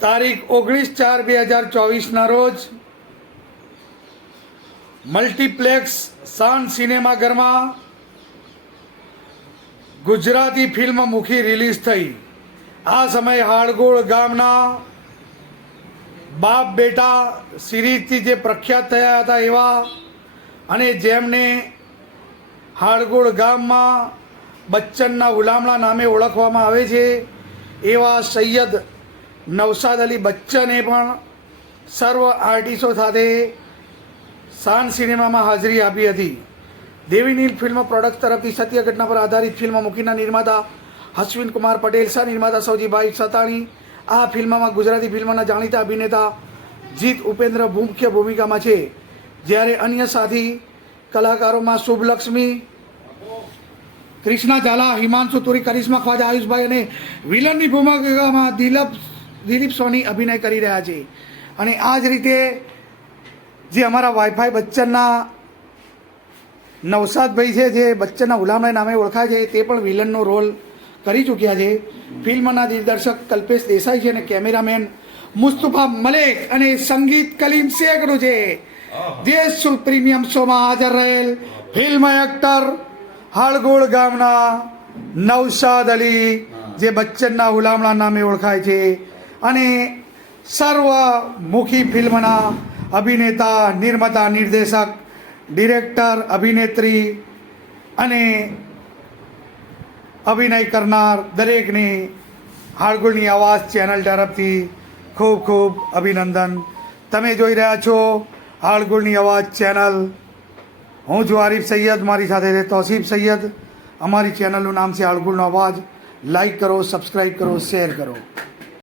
તારીખ ઓગણીસ ચાર બે હજાર ચોવીસના રોજ મલ્ટીપ્લેક્સ સાન સિનેમાઘરમાં ગુજરાતી ફિલ્મ મુખી રિલીઝ થઈ. આ સમયે હાડગોળ ગામના બાપ બેટા સિરીઝથી જે પ્રખ્યાત થયા હતા એવા અને જેમને હાડગોળ ગામમાં બચ્ચનના ગુલામણા નામે ઓળખવામાં આવે છે એવા સૈયદ નવસાદ અલી બચ્ચને પણ સર્વ આર્ટિસ્ટો સાથે શાન સિનેમામાં હાજરી આપી હતી. દેવી નીલ ફિલ્મ પ્રોડક્ટ તરફથી સત્ય ઘટના પર આધારિત ફિલ્મ મૂકીના નિર્માતા હશ્વિન કુમાર પટેલ સહ નિર્માતા સૌજીભાઈ સતાણી. આ ફિલ્મમાં ગુજરાતી ફિલ્મના જાણીતા અભિનેતા જીત ઉપેન્દ્ર મુખ્ય ભૂમિકામાં છે. જ્યારે અન્ય સાથી કલાકારોમાં શુભલક્ષ્મી ક્રિષ્ના ઝાલા, હિમાંશુ તુરી, કરિશ્મા ખ્વાજા, આયુષભાઈ અને વિલનની ભૂમિકામાં દિલીપ દિલીપ સોની અભિનય કરી રહ્યા છે. અને આ જ રીતે જે અમારા વાઈફાઈ બચ્ચનના નવસાદભાઈ છે જે બચ્ચનના ગુલામના નામે ઓળખાય છે તે પણ વિલનનો રોલ કરી ચૂક્યા છે. ફિલ્મના દિગ્દર્શક કલ્પેશ દેસાઈ છે અને કેમેરામેન મુસ્તફા મલેક અને સંગીત કલીમ શેખનું છે. દેશ શુલ્ક પ્રીમિયમ શોમાં હાજર રહેલ ફિલ્મ એક્ટર હાળગોળ ગામના નવસાદ અલી જે બચ્ચનના હુલામણા નામે ઓળખાય છે. અને સર્વમુખી ફિલ્મના અભિનેતા, નિર્માતા, નિર્દેશક, ડિરેક્ટર, અભિનેત્રી અને અભિનય કરનાર દરેકને હાડગુળની આવાજ ચેનલ તરફથી ખૂબ ખૂબ અભિનંદન. તમે જોઈ રહ્યા છો હાડગુળની અવાજ ચેનલ. હું છું આરીફ સૈયદ, મારી સાથે છે તોસીફ સૈયદ. અમારી ચેનલનું નામ છે હાડગુળનો અવાજ લાઈક કરો સબસ્ક્રાઈબ કરો શેર કરો.